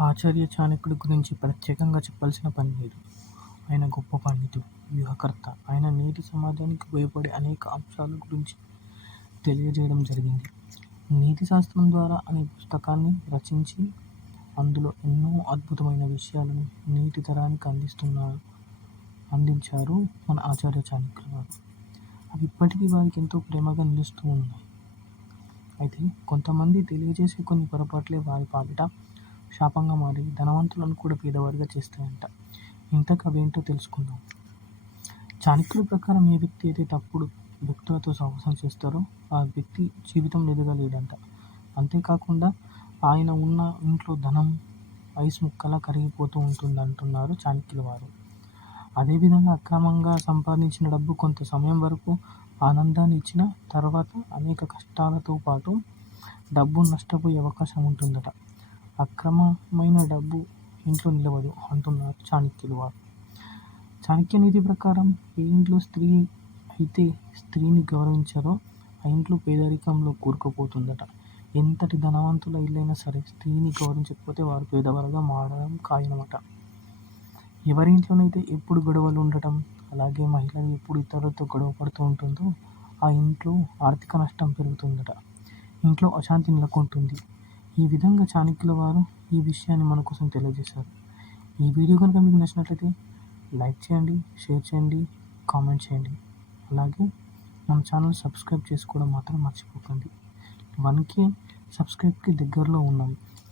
ఆచార్య చాణక్యుడి గురించి ప్రత్యేకంగా చెప్పాల్సిన పని లేదు. ఆయన గొప్ప పండితుడు, వ్యూహకర్త. ఆయన నేటి సమాజానికి ఉపయోగపడే అనేక అంశాల గురించి తెలియజేయడం జరిగింది. నీతి శాస్త్రం ద్వారా అనే పుస్తకాన్ని రచించి అందులో ఎన్నో అద్భుతమైన విషయాలను నేటి తరానికి అందించారు మన ఆచార్య చాణక్యుల వారు. అవి ఇప్పటికీ వారికి ఎంతో ప్రేమగా నిలుస్తూ ఉన్నాయి. అయితే కొంతమంది తెలియజేసే కొన్ని పొరపాట్లే వారి పాలిట శాపంగా మారి ధనవంతులను కూడా పేదవారిగా చేస్తాయంట. ఇంతకు అవేంటో తెలుసుకుందాం. చాణక్యుల ప్రకారం ఏ వ్యక్తి అయితే తప్పుడు వ్యక్తులతో సహవాసం చేస్తారో ఆ వ్యక్తి జీవితంలో ఎదగలేడంట. అంతేకాకుండా ఆయన ఉన్న ఇంట్లో ధనం ఐస్ ముక్కలా కరిగిపోతూ ఉంటుంది అంటున్నారు చాణక్యుల వారు. అదేవిధంగా అక్రమంగా సంపాదించిన డబ్బు కొంత సమయం వరకు ఆనందాన్ని ఇచ్చిన తర్వాత అనేక కష్టాలతో పాటు డబ్బు నష్టపోయే అవకాశం ఉంటుందట. అక్రమమైన డబ్బు ఇంట్లో నిలవదు అంటున్నారు చాణక్యుల వారు. చాణక్య నీతి ప్రకారం ఏ ఇంట్లో స్త్రీ అయితే స్త్రీని గౌరవించారో ఆ ఇంట్లో పేదరికంలో కూరుకుపోతుందట. ఎంతటి ధనవంతుల ఇల్లైనా సరే స్త్రీని గౌరవించకపోతే వారు పేదవారుగా మారడం ఖాయమట. ఎవరి ఇంట్లోనైతే ఎప్పుడు గొడవలు ఉండటం, అలాగే మహిళలు ఎప్పుడు ఇతరులతో గొడవ పడుతూ ఉంటుందో ఆ ఇంట్లో ఆర్థిక నష్టం పెరుగుతుందట. ఇంట్లో అశాంతి నెలకొంటుంది. ఈ విధంగా చాణక్యుల వారు ఈ విషయాన్ని మన కోసం తెలియజేశారు. ఈ వీడియో కనుక మీకు నచ్చినట్లయితే లైక్ చేయండి, షేర్ చేయండి, కామెంట్ చేయండి. అలాగే మన ఛానల్ సబ్స్క్రైబ్ చేసుకోవడం మాత్రం మర్చిపోకండి. 1K సబ్స్క్రైబ్కి దగ్గరలో ఉన్నాం.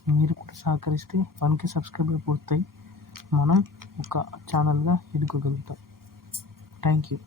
మీరు కూడా సహకరిస్తే 1K సబ్స్క్రైబర్ పూర్తయి మనం ఒక ఛానల్గా ఎదుకోగలుగుతాం. Thank you.